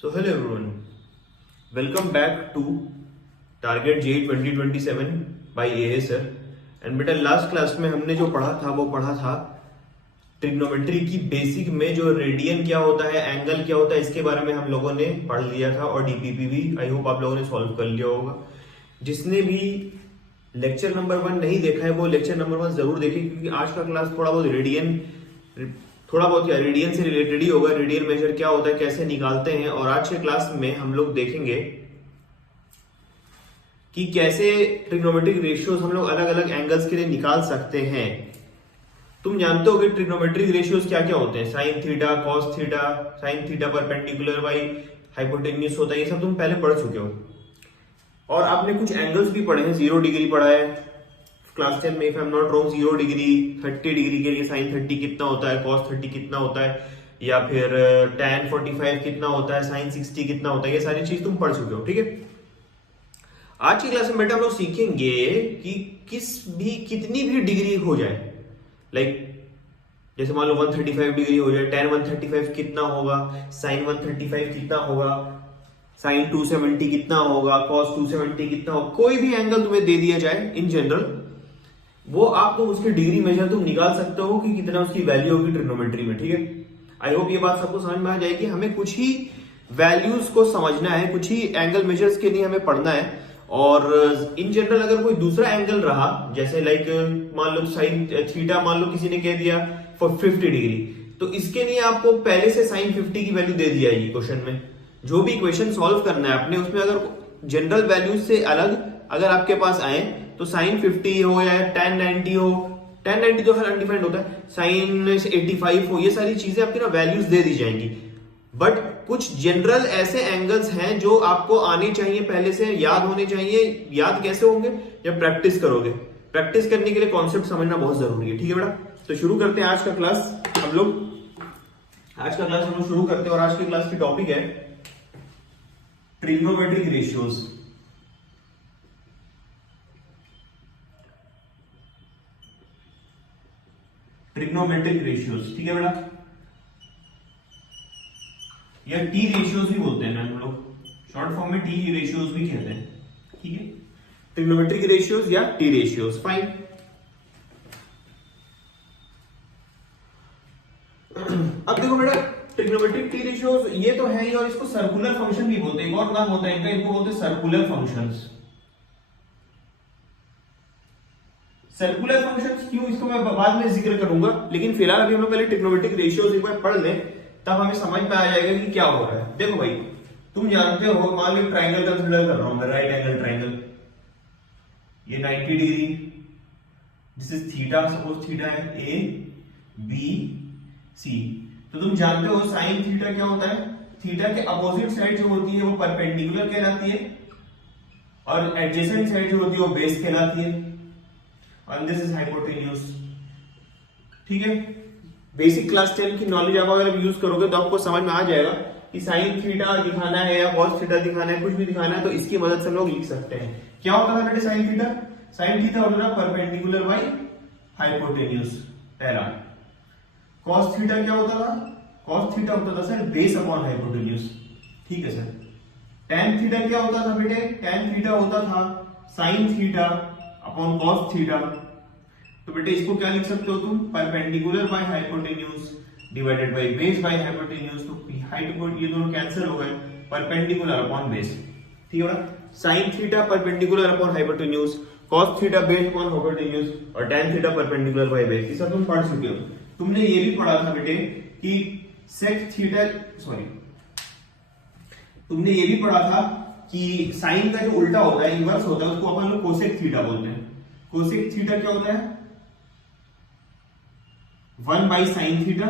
So hello everyone, welcome back to Target JEE 2027 by AA sir. And बेटा last class में हमने जो पढ़ा था ट्रिग्नोमेट्री की बेसिक में जो रेडियन क्या होता है, एंगल क्या होता है, इसके बारे में हम लोगों ने पढ़ लिया था और डीपीपी भी आई होप आप लोगों ने सॉल्व कर लिया होगा। जिसने भी लेक्चर नंबर 1 नहीं देखा है वो लेक्चर नंबर 1 जरूर देखें, क्योंकि आज का क्लास थोड़ा बहुत रेडियन से रिलेटेड ही होगा। रेडियन मेजर क्या होता है, कैसे निकालते हैं, और आज के क्लास में हम लोग देखेंगे कि कैसे ट्रिग्नोमेट्रिक रेशियोज हम लोग अलग अलग एंगल्स के लिए निकाल सकते हैं। तुम जानते हो कि ट्रिग्नोमेट्रिक रेशियोज क्या क्या होते हैं, sign theta, cos theta, sine theta perpendicular by hypotenuse होता है, ये सब तुम पहले पढ़ चुके हो। और आपने कुछ एंगल्स भी पढ़े हैं, 0 डिग्री पढ़ा है क्लास 10 में, if I am not wrong 0 degree, 30 degree के लिए साइन 30 कितना होता है, कॉस 30 कितना होता है, या फिर tan 45 कितना होता है, साइन 60 कितना होता है, ये सारी चीज तुम पढ़ चुके हो। ठीक है, आज की क्लास में बेटा हम लोग सीखेंगे कि कितनी भी डिग्री हो जाए, लाइक जैसे मान लो 135 डिग्री हो जाए, tan 135 कितना होगा, साइन 135 कितना होगा, साइन 270 कितना होगा, cos 270 कितना होगा, कोई भी एंगल तुम्हें दे दिया जाए इन जनरल, वो आप तो उसकी डिग्री मेजर तुम निकाल सकते हो कि कितना उसकी वैल्यू होगी ट्रिग्नोमेट्री में। ठीक है, आई होप ये बात सबको समझ में आ जाएगी। हमें कुछ ही वैल्यूज को समझना है, कुछ ही एंगल मेजर्स के लिए हमें पढ़ना है। और इन जनरल अगर कोई दूसरा एंगल रहा, जैसे लाइक मान लो साइन थीटा, मान लो किसी ने कह दिया 50 डिग्री, तो इसके लिए आपको पहले से साइन 50 की वैल्यू दे दी जाएगी क्वेश्चन में। जो भी क्वेश्चन सॉल्व करना है आपने, उसमें अगर जनरल वैल्यूज से अलग अगर आपके पास आए तो साइन 50 हो या tan 90 हो, tan 90 तो हर अनडिफाइंड होता है, साइन 85 हो, ये सारी चीजें आपकी ना वैल्यूज दे दी जाएंगी। बट कुछ जनरल ऐसे एंगल्स हैं जो आपको आने चाहिए, पहले से याद होने चाहिए। याद कैसे होंगे, जब प्रैक्टिस करोगे। प्रैक्टिस करने के लिए कॉन्सेप्ट समझना बहुत जरूरी है। ठीक है बेटा, तो शुरू करते हैं आज का क्लास हम लोग शुरू करते हैं। और आज की क्लास की टॉपिक है ट्रिग्नोमेट्रिक रेशियोज। ट्रिग्नोमेट्रिक रेशियोज, ठीक है बेटा, या टी रेशियोज भी बोलते हैं ना हम लोग, शॉर्ट फॉर्म में टी रेशियोज भी कहते हैं। ठीक है, ट्रिग्नोमेट्रिक रेशियोज या टी रेशियोज, फाइन। अब देखो बेटा, ट्रिग्नोमेट्रिक टी रेशियोज ये तो है ही, और इसको सर्कुलर फंक्शन भी बोलते हैं। एक और नाम होता है इनका, इनको बोलते हैं सर्कुलर फंक्शंस। सर्कुलर फंक्शंस क्यों, इसको मैं बाद में जिक्र करूंगा, लेकिन फिलहाल अभी हम लोग पहले ट्रिग्नोमेट्रिक रेशियोज एक बार पढ़ लें, तब हमें समझ में आ जाएगा कि क्या हो रहा है। देखो भाई, तुम जानते हो, मान लो ट्राइंगल कंसीडर कर रहा हूं मैं, राइट एंगल ट्राइंगल, ये 90 degree, this is theta, suppose theta है ए बी सी। तो तुम जानते हो साइन थीटा क्या होता है, थीटा के अपोजिट साइड जो होती है वो परपेंडिकुलर कहलाती है, और एडजेसेंट साइड जो होती है वो बेस कहलाती है, और दिस इज हाइपोटेन्यूज। ठीक है, बेसिक क्लास 10 की नॉलेज आप अगर यूज करोगे तो आपको समझ में आ जाएगा कि साइन थीटा दिखाना है या कॉस थीटा दिखाना है, कुछ भी दिखाना है तो इसकी मदद से लोग लिख सकते हैं। क्या होता था बेटे साइन थीटा, साइन थीटा होता था परपेंडिकुलर बाई हाइपोटेन्यूज, पहला। कॉस थीटा क्या होता था, कॉस थीटा होता था सर बेस अपॉन हाइपोटेन्यूज। ठीक है सर। tan थीटा क्या होता था बेटे, tan थीटा होता था sine theta upon cos theta. तो बेटे इसको क्या लिख सकते हो तुम, perpendicular by hypotenuse divided by base by hypotenuse. तो हाइपोटेन्यूज ये दोनों कैंसिल हो गए, परपेंडिकुलर अपॉन बेस। ठीक है बेटा, sine theta perpendicular upon hypotenuse, cos theta base upon hypotenuse, और tan theta perpendicular by base. ये सब तुम पढ़ चुके हो। तुमने ये भी पढ़ा था बेटे कि सेक थीटा, सॉरी, तुमने ये भी पढ़ा था कि साइन का जो उल्टा होता है, इनवर्स होता है, उसको अपन लोग कोसेक थीटा बोलते हैं। कोसेक थीटा क्या होता है, 1 बाई साइन थीटा,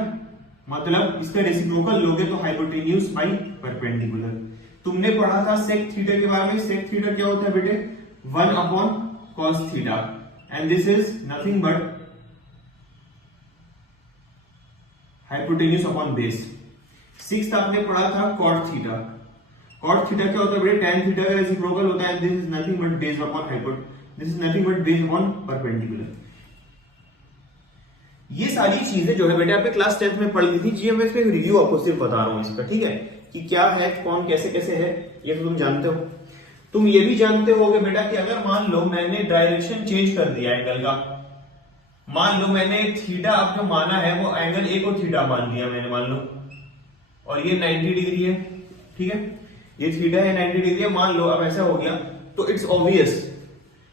मतलब इसका रेसिप्रोकल लोगे तो हाइपोटेन्यूज बाई परपेंडिकुलर। तुमने पढ़ा था सेक थीटा के बारे में, सेक थीटा क्या होता है बेटे, 1 upon cos theta, and this is nothing but hypotenuse upon base. Sixth आपने पढ़ा था कॉट थीटा, कॉट थीटा क्या होता है बेटे, tan थीटा का रेसिप्रोकल होता है, this is nothing but base upon this is nothing but base upon perpendicular. ये सारी चीजें जो है बेटे आपने क्लास 10th में पढ़ ली थी। जी मैं रिव्यू आपको सिर्फ बता रहा हूं इसका, ठीक है। कि क्या है, कौन कैसे कैसे है, ये तो तुम जानते हो। तुम ये भी जानते होगे बेटा कि अगर मान लो मैंने डायरेक्शन चेंज कर दिया एंगल का, मान लो मैंने थीटा अब जो माना है वो एंगल ए को थीटा मान लिया मैंने, मान लो, और ये 90 डिग्री है, ठीक है, ये थीटा है 90 डिग्री है, मान लो अब ऐसा हो गया, तो इट्स ऑब्वियस,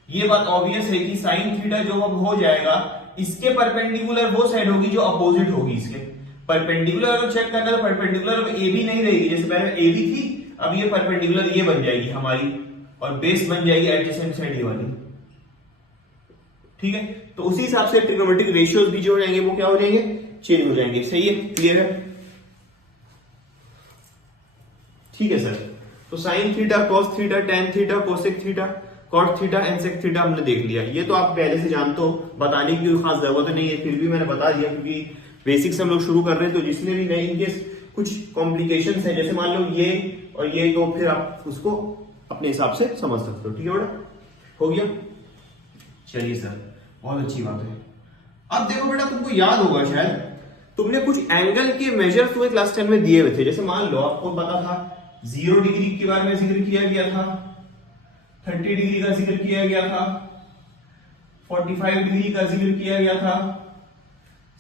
ये बात ऑब्वियस है कि साइन थीटा जो अब हो जाएगा इसके परपेंडिकुलर वो साइड होगी जो अपोजिट होगी इसके। परपेंडिकुलर अगर चेक करना है तो परपेंडिकुलर अब ए बी नहीं रहेगी, जैसे पहले ए बी थी, अब ये परपेंडिकुलर ये बन जाएगी हमारी, और बेस बन जाएगी एडजेसेंट साइड ये वाली, ठीक है। तो उसी हिसाब से ट्रिग्नोमेट्रिक रेशियोज भी जो हो जाएंगे वो क्या हो जाएंगे, चेंज हो जाएंगे। सही है, क्लियर है, ठीक है सर। तो sine theta, cos theta, tan theta, cosec theta, cot theta and sec theta हमने देख लिया। ये तो आप पहले से जानते हो, बताने की कोई खास जरूरत नहीं है, फिर भी मैंने बता दिया क्योंकि बेसिक से हम लोग शुरू कर रहे हैं। तो जिसने भी नए इनकेस कुछ कॉम्प्लिकेशन है, जैसे मान लो ये और ये, तो फिर आप उसको अपने हिसाब से समझ सकते हो, ठीक है बेटा, हो गया। चलिए सर, बहुत अच्छी बात है। अब देखो बेटा, तुमको याद होगा शायद तुमने कुछ एंगल के मेजर तुम्हें क्लास 10 में दिए हुए थे। जैसे मान लो आपको पता था 0 डिग्री के बारे में जिक्र किया गया था, 30 डिग्री का जिक्र किया गया था, 45 डिग्री का जिक्र किया गया था,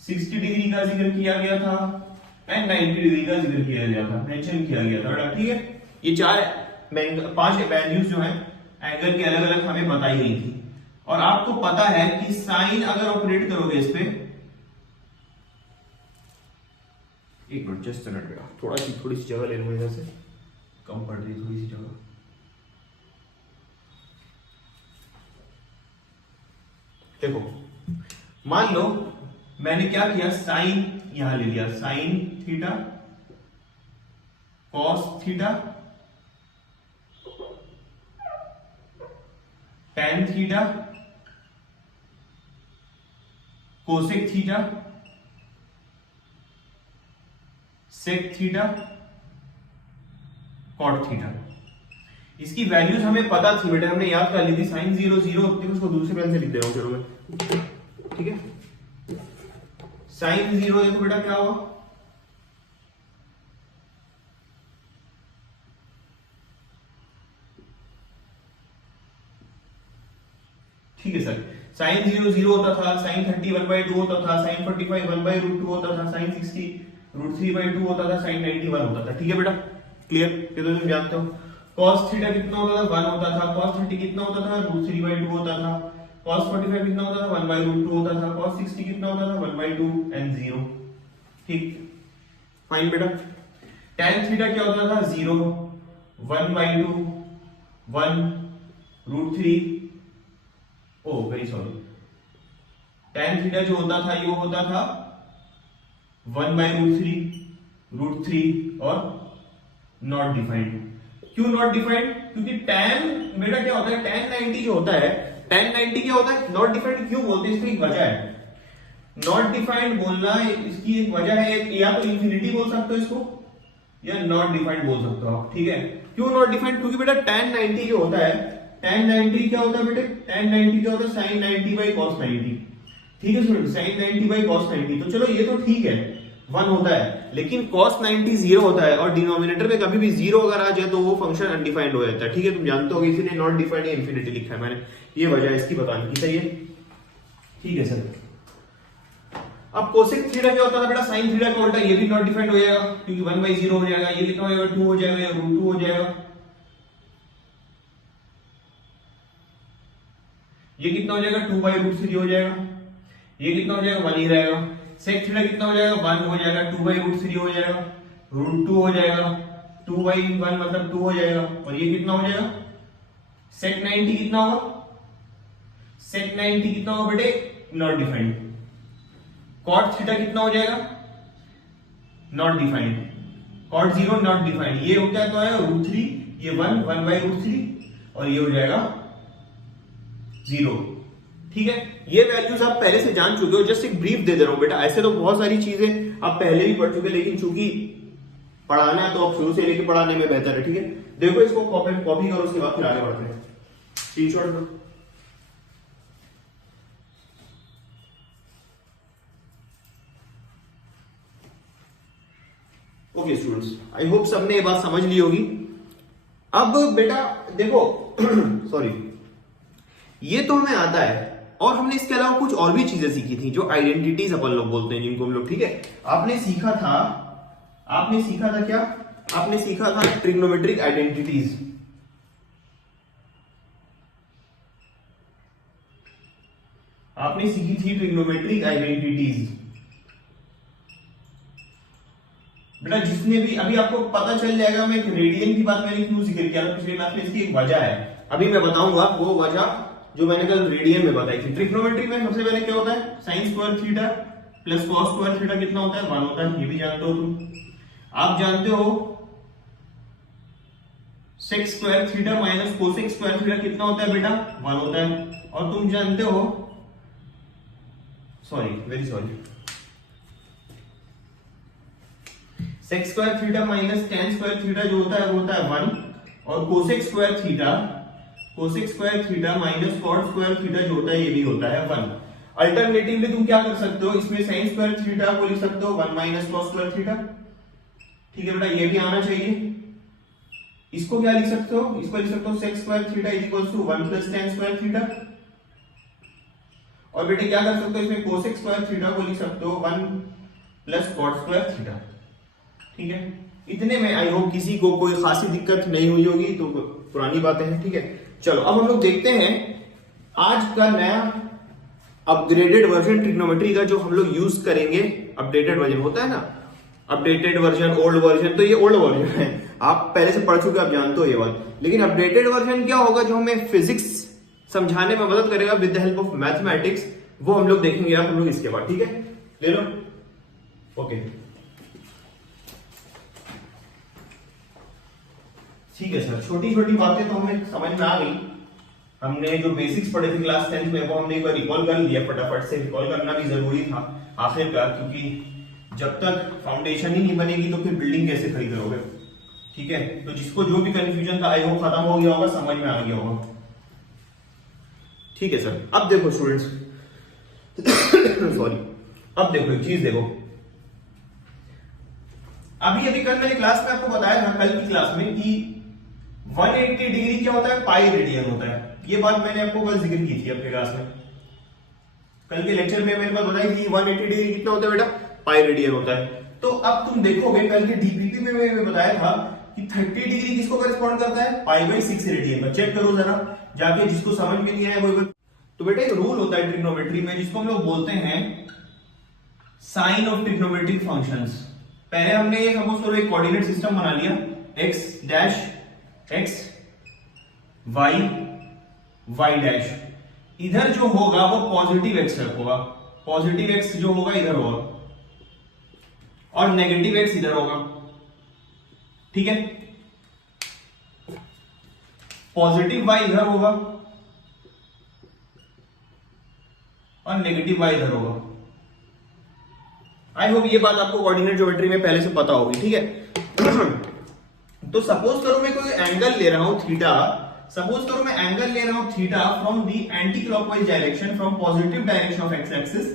60 डिग्री का जिक्र किया गया था एंड 90 डिग्री का जिक्र किया गया था, मेंशन किया गया था, ठीक है। ये 5 वैल्यूज जो है एंगल के अलग अलग हमें बताई गई थी। और आपको पता है कि साइन अगर ऑपरेट करोगे इस पे, एक मिनट, जस्ट मिनट बेटा, थोड़ी सी जगह ले लूंगा, इधर से कम पड़ रही है थोड़ी सी जगह। देखो मान लो मैंने क्या किया, साइन यहां ले लिया, sine theta, cos theta, tan theta, cosec theta, sec theta, cot theta. इसकी वैल्यूज हमें पता थी बेटा, हमने याद कर ली थी। साइन 0 0, उसको दूसरे पेन से लिख दे रहा हूं, चलो मैं, ठीक है। साइन 0 देखो बेटा क्या हुआ, ठीक है सर। साइन 0 0 होता था, साइन 30 1/2 होता था, साइन 45 1/√2 होता था, साइन 60 √3/2 होता था, साइन 90 1 होता था, ठीक है बेटा, क्लियर, ये तो तुम जानते हो। cos थीटा कितना होता था, 1 होता था। cos 30 कितना होता था, √3/2 होता था। cos 45 कितना होता था, 1/√2 होता था। cos 60 कितना होता था, 1/2 एंड 0, ठीक, फाइन बेटा। tan थीटा क्या होता था, 0 1/2 1 √3, ओ वेरी सॉरी, tan थीटा जो होता था ये होता था 1/√3 और नॉट डिफाइंड। क्यों नॉट डिफाइंड, क्योंकि tan बेटा क्या होता है, tan 90 जो होता है, tan 90 क्या होता है, नॉट डिफाइंड क्यों बोलते हैं, इसकी एक वजह है। नॉट डिफाइंड बोलना इसकी एक वजह है, या तो इंफिनिटी बोल सकते हो इसको, या नॉट डिफाइंड बोल सकते हो आप, ठीक है। क्यों नॉट डिफाइंड, क्योंकि बेटा tan 90 जो होता है, tan 90 क्या होता है बेटे, tan 90 क्या होता है, sin 90/cos 90, ठीक है स्टूडेंट, sin 90/cos 90। तो चलो ये तो ठीक है, 1 होता है, लेकिन cos 90 0 होता है, और डिनोमिनेटर में कभी भी 0 अगर आ जाए तो वो फंक्शन अनडिफाइंड हो जाता है, ठीक है, तुम जानते हो, इसीलिए नॉट डिफाइंड या इंफिनिटी लिखा है मैंने, ये वजह है इसकी बताने की, सही है, ठीक है सर। अब कोसेक थीटा क्या होता था बेटा, साइन थीटा का उल्टा, ये भी नॉट डिफाइंड हो जाएगा क्योंकि 1/0 हो जाएगा, ये कितना हो जाएगा, 2 हो जाएगा, या √2 हो जाएगा, ये कितना हो जाएगा, 2/√3 हो जाएगा, ये कितना हो जाएगा, 1 ही रहेगा। सेक थीटा कितना हो जाएगा, 1 हो जाएगा, 2/√3 हो जाएगा, √2 हो जाएगा, 2/1 मतलब 2 हो जाएगा, और ये कितना हो जाएगा, सेक 90 कितना होगा, सेक 90 कितना होगा बेटे, नॉट डिफाइंड। कॉट थीटा कितना हो जाएगा, not defined. Cot 0 not defined, ये हो क्या तो है √3, ये 1 1/√3, और ये हो जाएगा 0, ठीक है। ये वैल्यूज आप पहले से जान चुके हो, जस्ट एक ब्रीफ दे दे रहा हूं बेटा, ऐसे तो बहुत सारी चीजें आप पहले भी पढ़ चुके, लेकिन चूंकि पढ़ाना है तो आप शुरू से लेके पढ़ाने में बेहतर है, ठीक है। देखो इसको कॉपी करो, उसके बाद फिर आगे बढ़ते हैं, screenshot low. Okay students, I hope सबने ये बात समझ ली होगी। अब बेटा देखो सॉरी, ये तो हमें आता है और हमने इसके अलावा कुछ और भी चीजें सीखी थी जो आइडेंटिटीज अपन लोग बोलते हैं जिनको हम लोग, ठीक है। आपने सीखा था क्या? आपने सीखा था ट्रिग्नोमेट्रिक आइडेंटिटीज। आपने सीखी थी ट्रिग्नोमेट्रिक आइडेंटिटीज। बेटा जिसने भी, अभी आपको पता चल जाएगा मैं एक रेडियन की बात मैंने क्यों जिक्र किया था पिछले क्लास में, इसकी एक वजह है, अभी मैं बताऊंगा वो वजह जो मैंने कल रेडियन में बताई थी। ट्रिग्नोमेट्री में सबसे पहले क्या होता है, sine square theta plus cos square theta कितना होता है, 1 होता है, ये भी जानते हो तुम। आप जानते हो sec square theta minus cosec square theta कितना होता है बेटा, 1 होता है। और तुम जानते हो, very sorry, sec square theta minus tan square theta जो होता है वो होता है 1, और cosec square theta minus cot square theta जो होता है ये भी होता है 1। अल्टरनेटिवली तुम क्या कर सकते हो, इसमें साइन स्क्वायर थीटा को लिख सकते हो 1 माइनस कॉस स्क्वायर थीटा, ठीक है बेटा, ये भी आना चाहिए। इसको क्या लिख सकते हो, इसको लिख सकते हो sec square theta is equals to 1 plus tan square theta. और बेटे क्या कर सकते हो, इसमें कोसेक स्क्वायर थीटा को लिख सकते हो 1 प्लस कॉट स्क्वायर थीटा, ठीक है। इतने में आई होप किसी को कोई खासी दिक्कत नहीं हुई होगी, तो पुरानी बातें हैं, ठीक है। चलो अब हम लोग देखते हैं आज का नया अपग्रेडेड वर्जन ट्रिग्नोमेट्री का जो हम लोग यूज करेंगे। अपडेटेड वर्जन होता है ना, अपडेटेड वर्जन, ओल्ड वर्जन, तो ये ओल्ड वर्जन है, आप पहले से पढ़ चुके, आप जानते हो ये बात। लेकिन अपडेटेड वर्जन क्या होगा, जो हमें फिजिक्स समझाने में मदद करेगा with the help of mathematics, वो हम लोग देखेंगे आप हम लोग इसके बाद, ठीक है। ले लो, ओके ठीक है सर। छोटी छोटी बातें तो हमें समझ में आ गई, हमने जो बेसिक्स पढ़े थे क्लास 10th में वो हमने एक बार रिकॉल कर लिया, फटाफट से रिकॉल करना भी जरूरी था आखिरकार, क्योंकि जब तक फाउंडेशन ही नहीं बनेगी तो फिर बिल्डिंग कैसे खड़ी करोगे, ठीक है। तो जिसको जो भी कंफ्यूजन था आई होप खत्म हो गया होगा, समझ में आ गया होगा, ठीक है सर। अब देखो स्टूडेंट्स सॉरी, अब देखो एक चीज देखो, अभी कल मैंने क्लास में आपको बताया था, कल की क्लास में, कि 180 डिग्री क्या होता है, पाई रेडियन होता है। ये बात मैंने आपको कल जिक्र की थी अपने क्लास में, कल के लेक्चर में मेरे पास बताई थी 180 डिग्री कितना होता है बेटा, पाई रेडियन होता है। तो अब तुम देखोगे कल के डीपीपी में मैंने बताया था कि 30 डिग्री किसको करेस्पॉन्ड करता है, पाई बाई 6 रेडियन का। चेक करो जरा जाके, जिसको समझ में नहीं आया वो। तो बेटा एक रूल होता है ट्रिग्नोमेट्री में जिसको हम लोग बोलते हैं साइन ऑफ ट्रिग्नोमेट्रिक फंक्शंस। पहले हमने ये सपोज करो एक कोऑर्डिनेट सिस्टम बना लिया, x dash x y y dash, इधर जो होगा वो पॉजिटिव x होगा, पॉजिटिव x जो होगा इधर होगा, और नेगेटिव x इधर होगा, ठीक है। पॉजिटिव y इधर होगा और नेगेटिव y इधर होगा। आई होप ये बात आपको कोऑर्डिनेट ज्योमेट्री में पहले से पता होगी, ठीक है। तो सपोज करो मैं कोई एंगल ले रहा हूं थीटा, सपोज करो मैं एंगल ले रहा हूं theta from the anti clockwise direction, from positive direction of X axis.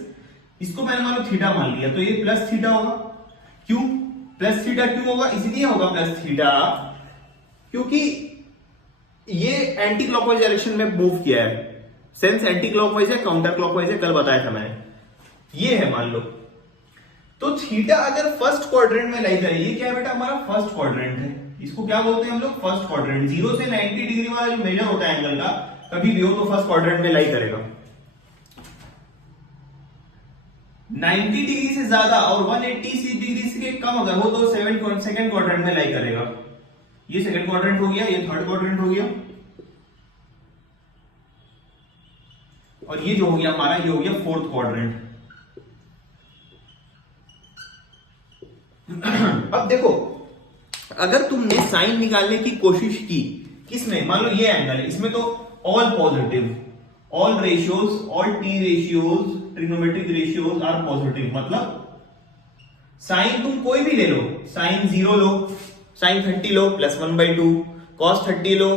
इसको मैंने मान लो थीटा मान लिया, तो ये प्लस थीटा होगा। क्यों प्लस थीटा क्यों होगा, इसलिए होगा प्लस थीटा क्योंकि ये एंटी क्लॉकवाइज डायरेक्शन में मूव किया है। सेंस एंटी क्लॉकवाइज है, काउंटर क्लॉकवाइज है, कल बताया था मैंने। ये है मान लो, तो थीटा अगर फर्स्ट क्वाड्रेंट में लाई करे, ये क्या है बेटा हमारा फर्स्ट क्वाड्रेंट है, इसको क्या बोलते हैं हम लोग फर्स्ट क्वाड्रेंट। 0 से 90 डिग्री वाला जो मेजर होता है एंगल का, कभी भी हो तो फर्स्ट क्वाड्रेंट में लाई करेगा। 90 डिग्री से ज्यादा और 180 डिग्री से कम अगर हो तो सेकंड क्वाड्रेंट में लाई करेगा। ये सेकंड क्वाड्रेंट हो गया, ये थर्ड क्वाड्रेंट हो गया, और ये जो हो गया हमारा, ये हो गया फोर्थ क्वाड्रेंट। अब देखो, अगर तुमने साइन निकालने की कोशिश की किसमें, मान लो ये एंगल है, इसमें तो all positive, all ratios, all T ratios, trigonometric ratios are positive. मतलब साइन तुम कोई भी ले लो, साइन 0 लो, साइन 30 लो प्लस 1/2, कॉस 30 लो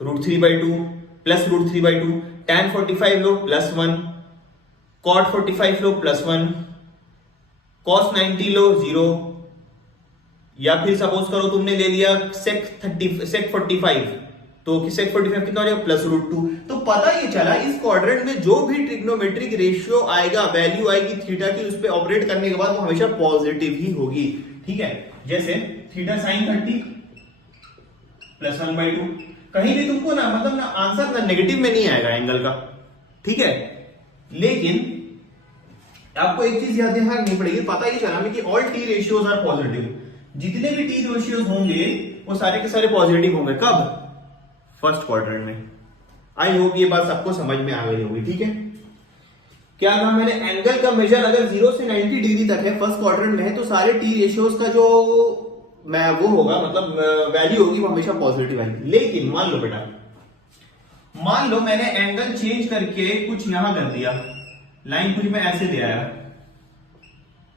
√3/2 प्लस √3/2, tan 45 लो प्लस 1, कॉट 45 लो प्लस 1, cos 90 लो 0, या फिर सपोज करो तुमने ले लिया सेक 45, तो सेक 45 कितना हो जाएगा +√2। तो पता ये चला इस क्वाड्रेंट में जो भी ट्रिग्नोमेट्रिक रेशियो आएगा, वैल्यू आएगी थीटा की, उस पर ऑपरेट करने के बाद वो हमेशा पॉजिटिव ही होगी। ठीक है, जैसे थीटा sin 30 +1/2, कहीं भी तुमको ना मतलब ना आंसर ना नेगेटिव में नहीं आएगा एंगल का। ठीक है, लेकिन आपको एक चीज याद रखनी पड़ेगी, पता ही चला कि all T ratios are positive. जितने भी टी रेशियोज होंगे वो सारे के सारे पॉजिटिव होंगे। कब? फर्स्ट क्वाड्रेंट में। आई होप ये बात सबको समझ में आ गई होगी। ठीक है, क्या कहा मैंने, एंगल का मेजर अगर 0 से 90 डिग्री तक है फर्स्ट क्वाड्रेंट में है, तो सारे टी रेशियोज का जो वो होगा मतलब वैल्यू होगी वो हमेशा पॉजिटिव आएगी। लेकिन मान लो बेटा, मान लो मैंने एंगल चेंज करके कुछ यहां कर दिया, लाइन कुछ मैं ऐसे ले आया,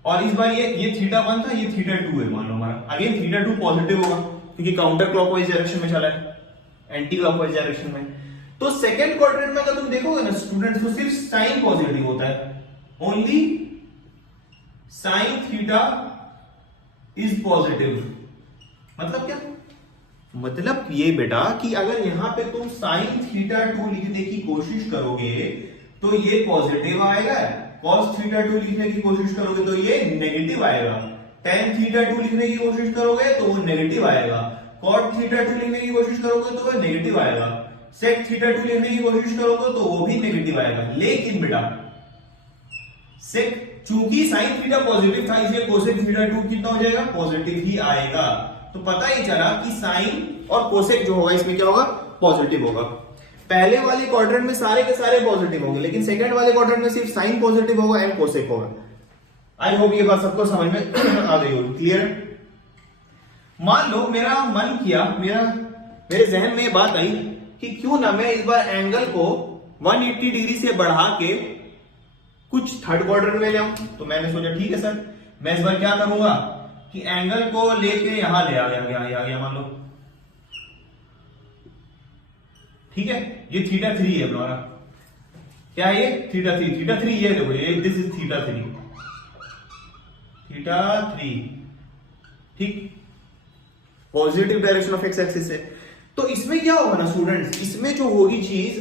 और इस बार ये θ1 था, ये θ2 है मान लो हमारा। अगेन θ2 पॉजिटिव होगा क्योंकि काउंटर क्लॉकवाइज डायरेक्शन में चला है, एंटी क्लॉकवाइज डायरेक्शन में। तो सेकंड क्वाड्रेंट में अगर तुम देखोगे ना स्टूडेंट्स, तो सिर्फ साइन पॉजिटिव होता है, only sine theta is positive. मतलब क्या? मतलब ये बेटा कि अगर यहां पे तुम साइन θ2 लिखने की कोशिश करोगे तो ये पॉजिटिव आएगा, cos θ2 लिखने की कोशिश करोगे तो ये नेगेटिव आएगा, tan θ2 लिखने की कोशिश करोगे तो वो नेगेटिव आएगा, cot θ2 लिखने की कोशिश करोगे तो वो नेगेटिव आएगा, sec θ2 लिखने की कोशिश करोगे तो वो भी नेगेटिव आएगा। लेकिन बेटा sec, चूंकि sin θ पॉजिटिव था इसलिए cosec θ2 कितना हो जाएगा? पॉजिटिव ही आएगा। तो पता ही चला कि sin और cosec जो होगा इसमें क्या होगा? पॉजिटिव होगा। पहले वाले क्वाड्रेंट में सारे के सारे पॉजिटिव होंगे, लेकिन सेकंड वाले क्वाड्रेंट में सिर्फ साइन पॉजिटिव होगा एंड कोसेक होगा। आई होप ये बात सबको समझ में आ गई होगी। क्लियर? मान लो मेरा मन किया, मेरे जहन में ये बात आई कि क्यों ना मैं इस बार एंगल को 180 डिग्री से बढ़ा के कुछ थर्ड क्वाड्रेंट में ले आऊं। तो मैंने सोचा ठीक है सर, मैं इस बार क्या करूंगा कि एंगल को लेके यहां ले आ गया मान लो। ठीक है, ये θ3 है हमारा। क्या है ये? θ3 ये देखो, ये दिस इज θ3। ठीक, positive direction of X axis है। तो इसमें क्या होगा ना स्टूडेंट्स, इसमें जो होगी चीज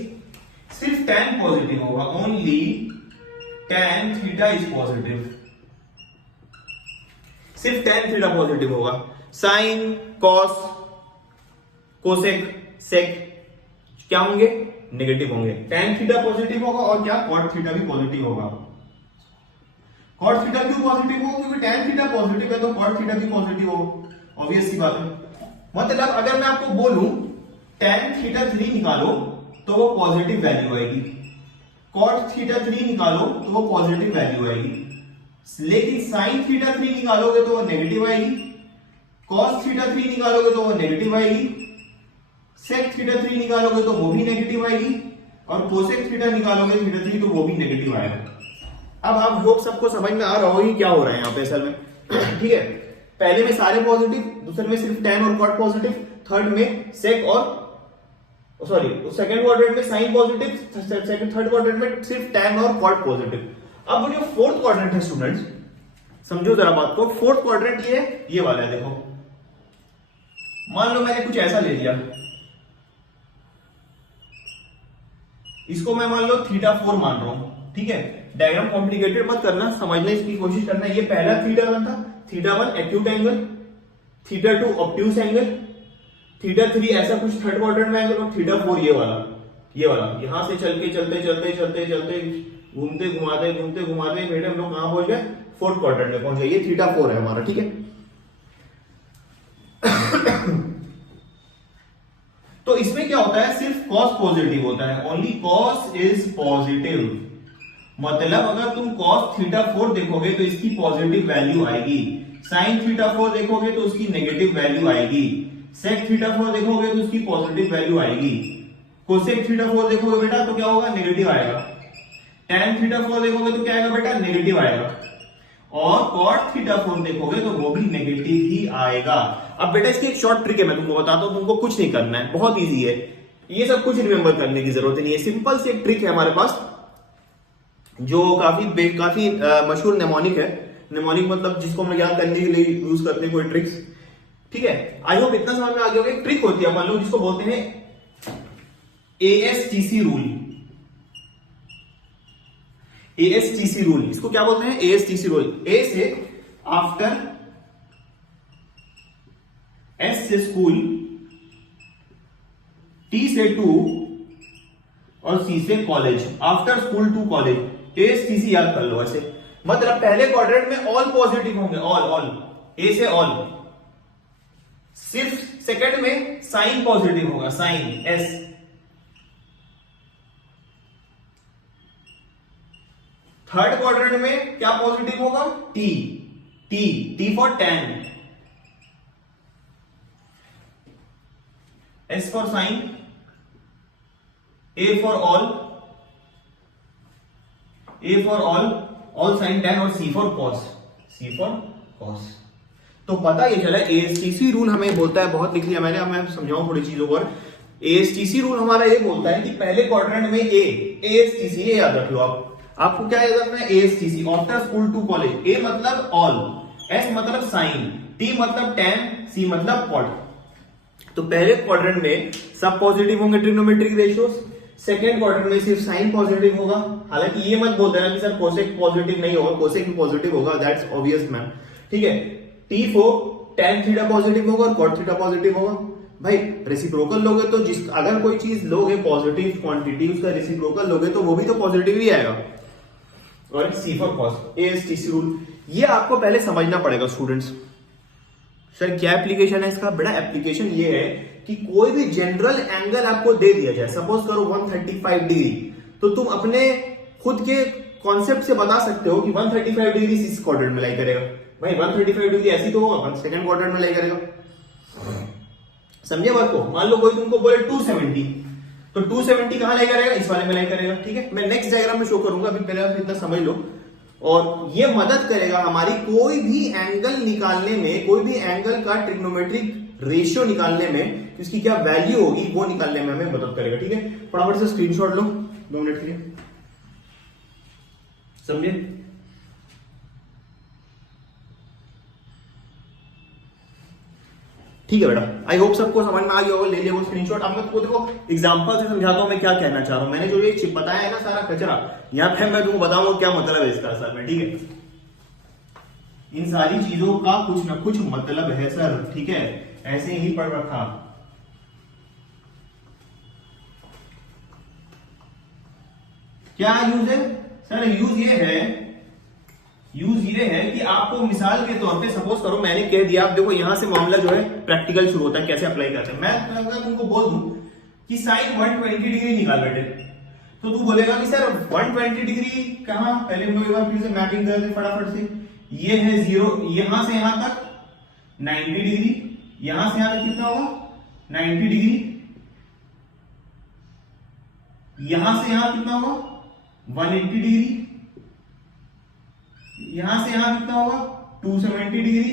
सिर्फ tan पॉजिटिव होगा, ओनली tan θ इज पॉजिटिव। सिर्फ tan θ पॉजिटिव होगा, साइन कॉस कोसेक सेक क्या होंगे? नेगेटिव होंगे। tan थीटा पॉजिटिव होगा और क्या? cot थीटा भी पॉजिटिव होगा। cot थीटा क्यों पॉजिटिव होगा? क्योंकि tan थीटा पॉजिटिव है तो cot थीटा भी पॉजिटिव होगा, ऑब्वियस सी बात है। मतलब अगर मैं आपको बोलूं tan θ3 निकालो तो वो पॉजिटिव वैल्यू आएगी, cot θ3 निकालो तो वो पॉजिटिव वैल्यू आएगी, लेकिन sin θ3 निकालोगे तो वो नेगेटिव आएगी, cos θ3 निकालोगे तो वो नेगेटिव आएगी, sec θ3 निकालोगे तो वो भी नेगेटिव आएगी, और cosec θ निकालोगे θ3 तो वो भी नेगेटिव आएगा। अब आप होप सबको समझ में आ रहा होगी क्या हो रहा है यहाँ पे असल में। ठीक है, पहले में सारे पॉजिटिव, दूसरे में सिर्फ tan और cot पॉजिटिव, थर्ड में sec और सॉरी सेकंड क्वाड्रेंट में साइन पॉजिटिव, थर्ड क्वाड्रेंट में सिर्फ tan और cot पॉजिटिव। अब जो फोर्थ क्वाड्रेंट है स्टूडेंट्स, समझो जरा बात को। फोर्थ क्वाड्रेंट ये वाला है, देखो मान लो मैंने कुछ ऐसा ले लिया, इसको मैं मान लो θ4 मान रहा हूं। ठीक है, डायग्राम कॉम्प्लिकेटेड मत करना, समझने की कोशिश करना। ये पहला θ1 था, θ1 एक्यूट एंगल, θ2 ऑब्ट्यूस एंगल, θ3 ऐसा कुछ थर्ड क्वाड्रेंट में एंगल, और θ4 ये वाला यहां से चलते घूमते घुमाते बेटे हम लोग कहां पहुंच गए? फोर्थ क्वाड्रेंट में पहुंच गए। ये θ4 है हमारा। ठीक है, तो इसमें क्या होता है? सिर्फ cos पॉजिटिव होता है, ओनली cos इज पॉजिटिव। मतलब अगर तुम cos θ4 देखोगे तो इसकी पॉजिटिव वैल्यू आएगी, sin θ4 देखोगे तो उसकी नेगेटिव वैल्यू आएगी, sec θ4 देखोगे तो उसकी पॉजिटिव वैल्यू आएगी, cosec θ4 देखोगे बेटा तो क्या होगा? नेगेटिव आएगा, tan θ4 देखोगे तो क्या आएगा बेटा? नेगेटिव आएगा, और cot θ4 देखोगे तो वो भी नेगेटिव ही आएगा। अब बेटा इसकी एक शॉर्ट ट्रिक है, मैं तुमको बताता हूं, तुमको कुछ नहीं करना है, बहुत इजी है, ये सब कुछ रिमेंबर करने की जरूरत नहीं है। सिंपल सी एक ट्रिक है हमारे पास जो काफी मशहूर नेमोनिक है। नेमोनिक मतलब जिसको हम याद करने के लिए यूज करते हैं कोई ट्रिक्स। ठीक है, आई होप इतना समझ में आ गया होगा। एक ट्रिक होती है अपन लोग जिसको बोलते हैं ASTC रूल। ASTC रूल, इसको क्या बोलते हैं? ASTC rule. ए से आफ्टर, एस से स्कूल, टी से टू और सी से college. After school to college, ASTC याद कर लो ऐसे। मतलब पहले क्वाड्रेंट में ऑल पॉजिटिव होंगे, ऑल ए से ऑल। सिर्फ सेकंड में साइन पॉजिटिव होगा, साइन एस। थर्ड क्वाड्रेंट में क्या पॉजिटिव होगा? T, T for 10, S for sine, A for all sine 10 और सी फॉर कॉस। तो पता ये चला ASTC रूल हमें बोलता है, बहुत लिख लिया मैंने, अब मैं समझाऊं थोड़ी चीजों पर। ASTC रूल हमारा ये बोलता है कि पहले क्वाड्रेंट में ASTC, ये याद रख लो आप। आपको क्या याद रखना है? ASTC, after school to college. A मतलब ऑल, एस मतलब साइन, टी मतलब 10, सी मतलब कॉट। तो पहले क्वाड्रेंट में सब पॉजिटिव होंगे ट्रिग्नोमेट्रिक रेशियोज, सेकेंड क्वाड्रेंट में सिर्फ साइन पॉजिटिव होगा। हालांकि ये मत बोल देना कि सर कोसेक पॉजिटिव नहीं होगा, कोसेक भी पॉजिटिव होगा, दैट्स ऑब्वियस मैन। ठीक है, T for tan theta positive होगा और cot थीटा पॉजिटिव होगा। भाई रेसिप्रोकल लोगे तो अगर कोई चीज लोगे पॉजिटिव क्वांटिटी, उसका रेसिप्रोकल लोगे तो वो भी तो पॉजिटिव ही आएगा। और सी फॉर कॉस, ASTC रूल, ये आपको पहले समझना पड़ेगा स्टूडेंट्स। सर क्या एप्लीकेशन है इसका? बड़ा एप्लीकेशन ये है कि कोई भी जनरल एंगल आपको दे दिया जाए, सपोज करो 135 डिग्री, तो तुम अपने खुद के कॉन्सेप्ट से बता सकते हो कि 135 डिग्री इस क्वाड्रेंट में लाई करेगा। भाई 135 डिग्री ऐसी तो होगा, सेकंड क्वाड्रेंट में लाई करेगा। समझे बात को? मान लो कोई तुमको बोले 270, तो 270 कहां लाई करेगा? इस वाले में लाई करेगा। ठीक है, मैं नेक्स्ट डायग्राम में शो करूंगा, अभी पहले आप इतना समझ लो। और ये मदद करेगा हमारी कोई भी एंगल निकालने में, कोई भी एंगल का ट्रिग्नोमेट्रिक रेशियो निकालने में, इसकी क्या वैल्यू होगी वो निकालने में हमें मदद करेगा। ठीक है, फटाफट से स्क्रीनशॉट लो 2 मिनट के लिए, समझे? ठीक है बेटा, आई होप सबको समझ में आ गया होगा, ले लिया वो स्क्रीनशॉट। अब मैं तुमको देखो एग्जांपल से समझाता हूं मैं क्या कहना चाह रहा हूं। मैंने जो ये चिप बताया है ना सारा कचरा, यहां पे मैं तुमको बताऊंगा क्या मतलब है इसका असल में। ठीक है, इन सारी चीजों का कुछ ना कुछ मतलब है सर। ठीक है, ऐसे ही पढ़ रखा। क्या यूज है सर? यूज ये है कि आपको मिसाल के तौर पे सपोज करो मैंने कह दिया, आप देखो यहां से मामला जो है प्रैक्टिकल शुरू होता है, कैसे अप्लाई करते हैं। मैं तुमको बोल दूं कि साइन 120 डिग्री निकाल बेटे, तो तू बोलेगा कि सर 120 डिग्री कहां? पहले हम लोग एक बार फिर से मैपिंग कर दे फटाफट से। ये है 0, यहां से यहां तक 90 डिग्री, यहां से यहां तक कितना होगा? 90 डिग्री, यहां से यहां कितना होगा? 180 डिग्री, यहां से यहां कितना होगा? 270 डिग्री,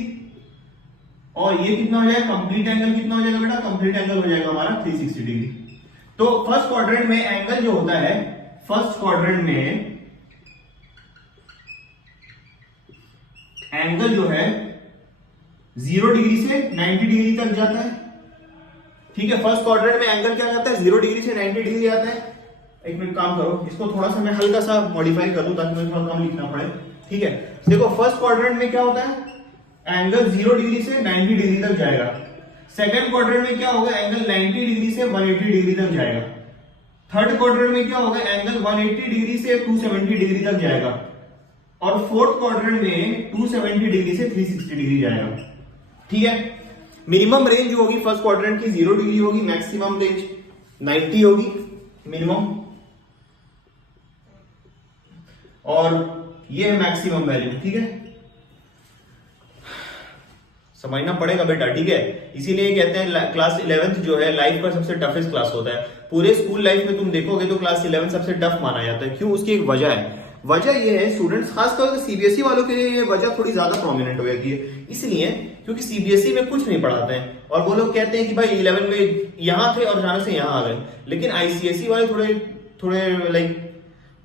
और ये कितना हो जाएगा? कंप्लीट एंगल कितना हो जाएगा बेटा? कंप्लीट एंगल हो जाएगा हमारा 360 डिग्री। तो फर्स्ट क्वाड्रेंट में एंगल जो होता है, फर्स्ट क्वाड्रेंट में एंगल जो है 0 डिग्री से 90 डिग्री तक जाता है। ठीक है, फर्स्ट क्वाड्रेंट में एंगल क्या जाता है? 0 डिग्री से 90 डिग्री आता है। एक मिनट काम करो, इसको थोड़ा सा मैं हल्का सा मॉडिफाई कर दूं ताकि मुझे थोड़ा कम लिखना पड़े। ठीक है, देखो फर्स्ट क्वाड्रेंट में क्या होता है? एंगल 0 डिग्री से 90 डिग्री तक जाएगा। सेकंड क्वाड्रेंट में क्या होगा? एंगल 90 डिग्री से 180 डिग्री तक जाएगा। थर्ड क्वाड्रेंट में क्या होगा? एंगल 180 डिग्री से 270 डिग्री तक जाएगा। और फोर्थ क्वाड्रेंट में 270 डिग्री से 360 डिग्री जाएगा। ठीक है, मिनिमम रेंज जो होगी फर्स्ट क्वाड्रेंट की 0 डिग्री होगी, मैक्सिमम रेंज 90 होगी मिनिमम, और ये है मैक्सिमम वैल्यू। ठीक है, समझना पड़ेगा बेटा। ठीक है, इसीलिए कहते हैं क्लास 11th जो है लाइफ का सबसे टफेस्ट क्लास होता है। पूरे स्कूल लाइफ में तुम देखोगे तो क्लास 11 सबसे टफ माना जाता है। क्यों? उसकी एक वजह है। वजह ये है स्टूडेंट्स, खासतौर से सीबीएसई वालों के लिए ये वजह थोड़ी ज्यादा प्रोमिनेंट हो जाती है। इसलिए क्योंकि सीबीएसई में कुछ नहीं पढ़ाते हैं, और वो लोग कहते हैं कि भाई 11 में यहां थे और जाने से यहां आ गए। लेकिन आईसीएसई वाले थोड़े लाइक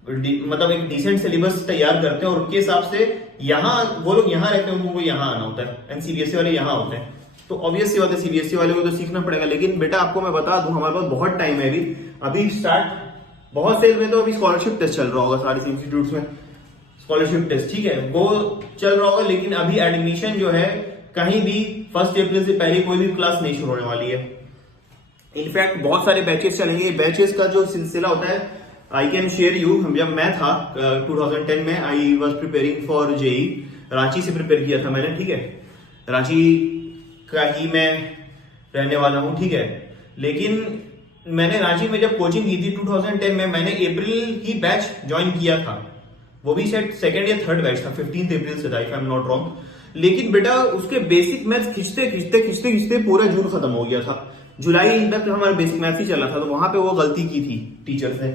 मतलब एक डिसेंट सिलेबस तैयार करते हैं, और उनके हिसाब से यहाँ वो लोग यहाँ रहते हैं, उनको यहाँ आना होता है, एंड सीबीएसई वाले यहाँ होते हैं। तो ऑब्वियस सी बात है सीबीएसई वाले को तो सीखना पड़ेगा। लेकिन बेटा आपको मैं बता दूं, हमारे पास बहुत टाइम है अभी स्टार्ट, बहुत से में तो अभी स्कॉलरशिप टेस्ट चल रहा होगा सारे इंस्टीट्यूट्स में, स्कॉलरशिप टेस्ट, ठीक है, वो चल रहा होगा। लेकिन अभी एडमिशन जो है कहीं भी 1 अप्रैल से पहले कोई भी क्लास नहीं शुरू होने वाली है। इनफैक्ट बहुत सारे बैचेस चलेंगे। बैचेस का जो सिलसिला होता है, आई कैन शेयर यू, जब मैं था 2010 में, I was preparing for JEE, Ranchi से प्रिपेयर किया था मैंने, ठीक है, रांची का ही मैं रहने वाला हूं, ठीक है। लेकिन मैंने रांची में जब कोचिंग की थी 2010 में, मैंने अप्रैल ही बैच ज्वाइन किया था, वो भी शायद 2nd या 3rd बैच था, 15 अप्रैल से था, if I am not wrong. लेकिन बेटा उसके बेसिक मैथ्स खींचते पूरा जून खत्म हो गया था। जुलाई तक हमारा बेसिक मैथ्स ही चला था, तो वहां पे वो गलती की थी टीचर्स ने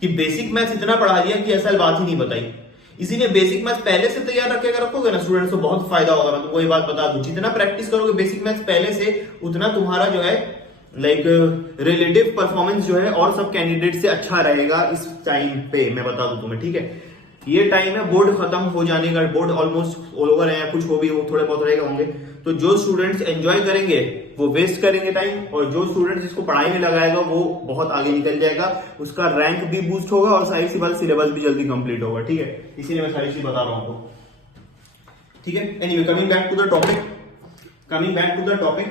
कि बेसिक मैथ्स इतना पढ़ा दिया कि असल बात ही नहीं बताई। इसीलिए बेसिक मैथ्स पहले से तैयार रख के अगर रखोगे ना स्टूडेंट्स को बहुत फायदा होगा। मैं तुमको ये बात बता दूं, जितना प्रैक्टिस करोगे बेसिक मैथ्स पहले से, उतना तुम्हारा जो है लाइक रिलेटिव परफॉर्मेंस जो है और सब कैंडिडेट से अच्छा रहेगा इस टाइम पे, मैं बता दूं तुम्हें, ठीक है। ये टाइम है बोर्ड खत्म हो जाने का, बोर्ड ऑलमोस्ट ऑल ओवर है, कुछ हो भी वो थोड़े बहुत रहेगा होंगे। तो जो स्टूडेंट्स एंजॉय करेंगे वो वेस्ट करेंगे टाइम, और जो स्टूडेंट्स इसको पढ़ाई में लगाएगा वो बहुत आगे निकल जाएगा, उसका रैंक भी बूस्ट होगा और सारी सी बात सिलेबस भी जल्दी कंप्लीट होगा, ठीक है। इसीलिए मैं सारी चीज बता रहा हूं आपको, ठीक है। Anyway coming back to the topic,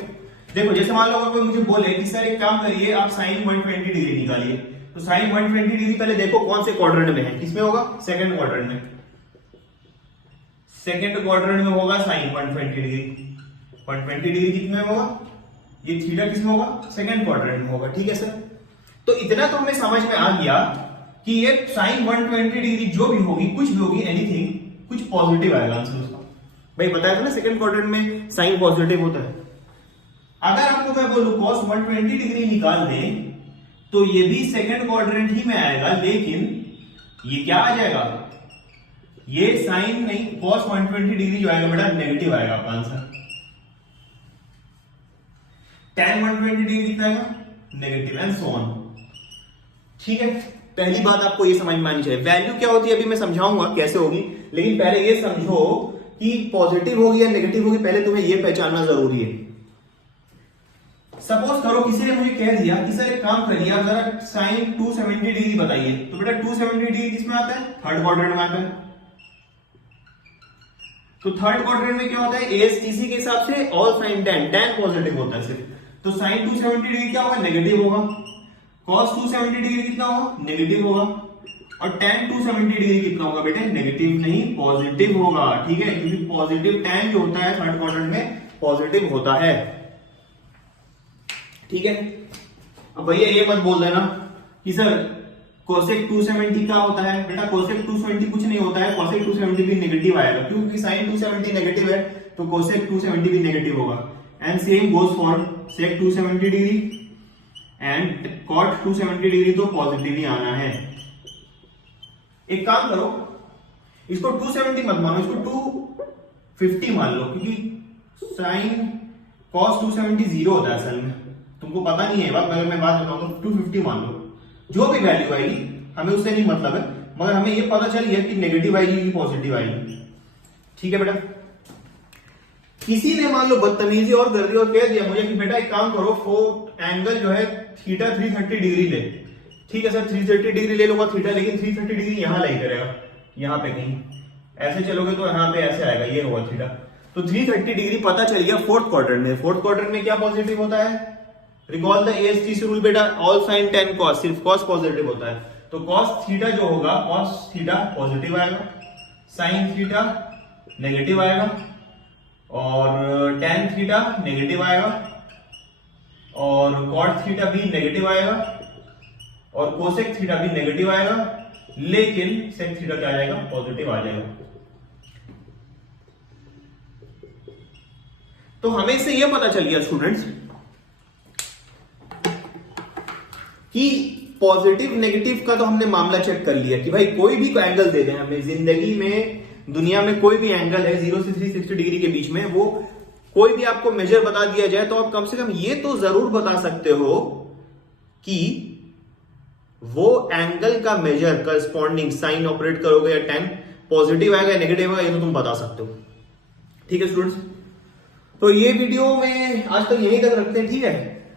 देखो जैसे मान लो कोई मुझे बोले कि सर एक काम करिए, आप साइन 120 डिग्री निकालिए, तो साइन 120 डिग्री पहले देखो कौन से क्वाड्रेंट में है, किसमें होगा, सेकंड क्वाड्रेंट में। सेकंड क्वाड्रेंट में होगा साइन 120 डिग्री। 120 डिग्री कितने में होगा, ये थीटा किसमें होगा, सेकंड क्वाड्रेंट में होगा, ठीक है सर। तो इतना तो हमें समझ में आ गया कि ये साइन 120 डिग्री जो भी होगी, कुछ भी होगी, एनीथिंग, कुछ पॉजिटिव आएगा आंसर उसका। भाई बताया था ना सेकंड क्वाड्रेंट में साइन पॉजिटिव होता है। अगर आपको मैं बोलूं cos 120 डिग्री निकाल दें तो ये भी सेकंड क्वाड्रेंट ही में आएगा, लेकिन ये क्या आ जाएगा, ये साइन नहीं, cos 120 डिग्री जो आएगा बेटा नेगेटिव आएगा आपका आंसर। tan 120 डिग्री कितना आएगा, नेगेटिव, एंड सो ऑन, ठीक है। पहली बात आपको ये समझ में आनी चाहिए, वैल्यू क्या होती है अभी मैं समझाऊंगा कैसे होगी, लेकिन पहले ये समझो कि पॉजिटिव होगी या नेगेटिव होगी, पहले तुम्हें ये पहचानना जरूरी है। सपोज करो किसी ने मुझे कह दिया कि सर एक काम करिए, आप जरा साइन 270 डिग्री बताइए, तो बेटा 270 डिग्री किसमें आता है, थर्ड क्वाड्रेंट में आता है। तो थर्ड क्वाड्रेंट में क्या होता है, इसी के हिसाब से ऑल साइन tan पॉजिटिव होता है सिर्फ, तो साइन 270 डिग्री क्या होगा, नेगेटिव होगा। cos 270 डिग्री कितना होगा, नेगेटिव होगा। और tan 270 डिग्री कितना होगा बेटे, नेगेटिव नहीं पॉजिटिव होगा, ठीक है, क्योंकि पॉजिटिव tan जो होता है थर्ड क्वाड्रेंट में पॉजिटिव होता है, ठीक है। अब भैया ये मत बोल देना कि सर कोसेक 270 क्या होता है, बेटा कोसेक 270 कुछ नहीं होता है, कोसेक 270 भी नेगेटिव आएगा, क्योंकि साइन 270 नेगेटिव है तो कोसेक 270 भी नेगेटिव होगा। And same goes for sec 270 degree and cot 270 degree, तो पॉजिटिव ही आना है। एक काम करो, इसको 270 मत मानो, इसको 250 मान लो, क्योंकि साइन कॉस 270 जीरो होता है असल में, तुमको पता नहीं है बात, अगर मैं बात बताऊं तो 250 मान लो, जो भी वैल्यू आएगी हमें उससे नहीं मतलब है, मगर हमें ये पता चल गया कि नेगेटिव आएगी कि पॉजिटिव आएगी, ठीक है बेटा। किसी ने मान लो बदतमीजी और कर दी और कह दिया मुझे कि बेटा एक काम करो, फोर एंगल जो है थीटा 330 डिग्री ले, ठीक है सर 330 डिग्री ले लूंगा थीटा, लेकिन 330 डिग्री यहां लाई करेगा, यहां पे कहीं ऐसे चलोगे तो यहां पे ऐसे आएगा, ये होगा थीटा। तो 330 डिग्री पता चल गया फोर्थ क्वाड्रेंट में। फोर्थ क्वाड्रेंट में क्या पॉजिटिव होता है, रिकॉल द ASTC रूल बेटा, ऑल साइन tan cos, सिर्फ cos पॉजिटिव होता है, तो cos थीटा जो होगा, cos थीटा पॉजिटिव आएगा, साइन थीटा नेगेटिव आएगा, और tan थीटा नेगेटिव आएगा, और cot थीटा भी नेगेटिव आएगा, और कोसेक थीटा भी नेगेटिव आएगा, लेकिन sec थीटा क्या आ जाएगा, पॉजिटिव आ जाएगा। तो हमें इससे यह पता चल गया स्टूडेंट्स कि पॉजिटिव नेगेटिव का तो हमने मामला चेक कर लिया कि भाई कोई भी एंगल दे दें हमें जिंदगी में, दुनिया में कोई भी एंगल है 0 से 360 डिग्री के बीच में, वो कोई भी आपको मेजर बता दिया जाए तो आप कम से कम ये तो जरूर बता सकते हो कि वो एंगल का मेजर करस्पॉन्डिंग साइन ऑपरेट करोगे या tan पॉजिटिव आएगा या नेगेटिव आएगा, ये तो तुम बता सकते हो, ठीक है स्टूडेंट्स। तो ये वीडियो में आज तक यहीं तक रखते हैं, ठीक है।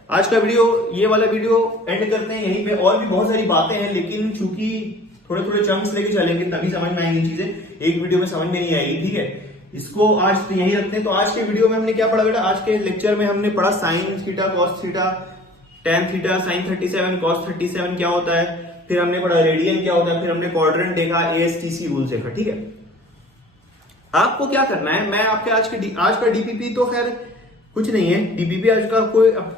आज का वीडियो, ये वाला वीडियो एंड करते हैं यहीं पे। और भी बहुत सारी बातें हैं, लेकिन चूंकि थोड़े थोड़े चंक्स लेके चलेंगे तभी समझ में आएंगी चीजें, एक वीडियो में समझ में नहीं आएगी, ठीक है। इसको आज तो यहीं रखते हैं। तो आज के वीडियो में हमने क्या पढ़ा बेटा, आज के लेक्चर में हमने पढ़ा sign theta, cos theta, tan theta, sin 37, cos 37 क्या होता है, फिर हमने पढ़ा रेडियन क्या होता है, फिर हमने क्वाड्रेंट देखा, ASTC रूल्स देखा, ठीक है। आपको क्या करना है, मैं आपके आज का डीपीपी तो खैर कुछ नहीं है, डीपीपी आज का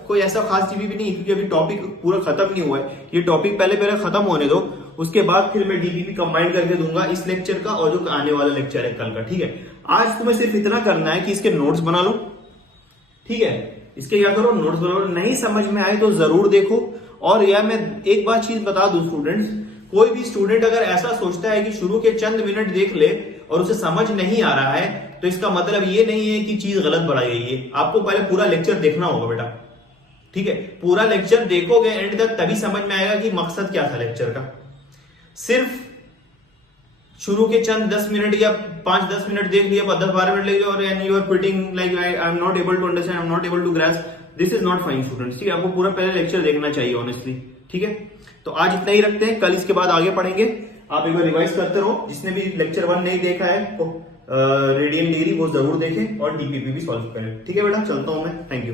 कोई ऐसा खास डीपीपी नहीं, क्योंकि अभी टॉपिक पूरा खत्म नहीं हुआ है। ये टॉपिक पहले खत्म होने दो, उसके बाद फिर मैं डीपीपी कंबाइन करके दूंगा इस लेक्चर का और जो आने वाला लेक्चर है कल का, ठीक है। आज तुम्हें सिर्फ इतना करना है कि इसके नोट्स बना लो, ठीक है। इसके क्या करो, नोट्स बना लो। नहीं समझ में आए तो जरूर देखो। और यह मैं एक बात चीज बता दूं स्टूडेंट्स, कोई भी स्टूडेंट अगर ऐसा सोचता है कि शुरू के चंद मिनट देख ले और उसे समझ नहीं आ रहा है, तो इसका मतलब ये नहीं है कि चीज गलत पढ़ाई गई है। आपको पहले पूरा लेक्चर देखना होगा बेटा, ठीक है। पूरा लेक्चर देखोगे एंड तक, तभी समझ में आएगा कि मकसद क्या था लेक्चर का। सिर्फ शुरू के चंद 10 मिनट या 5-10 मिनट देख लिया, 10-12 मिनट ले लिया और and you are quitting like I am not able to understand, I am not able to grasp, this is not fine students, ठीक है। आपको पूरा पहले लेक्चर देखना चाहिए ऑनेस्टली, ठीक है। तो आज इतना ही रखते हैं, कल इसके बाद आगे पढ़ेंगे। आप एक बार रिवाइज करते रहो, जिसने भी लेक्चर 1 नहीं देखा है तो रेडियन डिग्री वो जरूर देखें और डीपीपी भी सॉल्व करें, ठीक है बेटा। चलता हूं मैं, थैंक यू।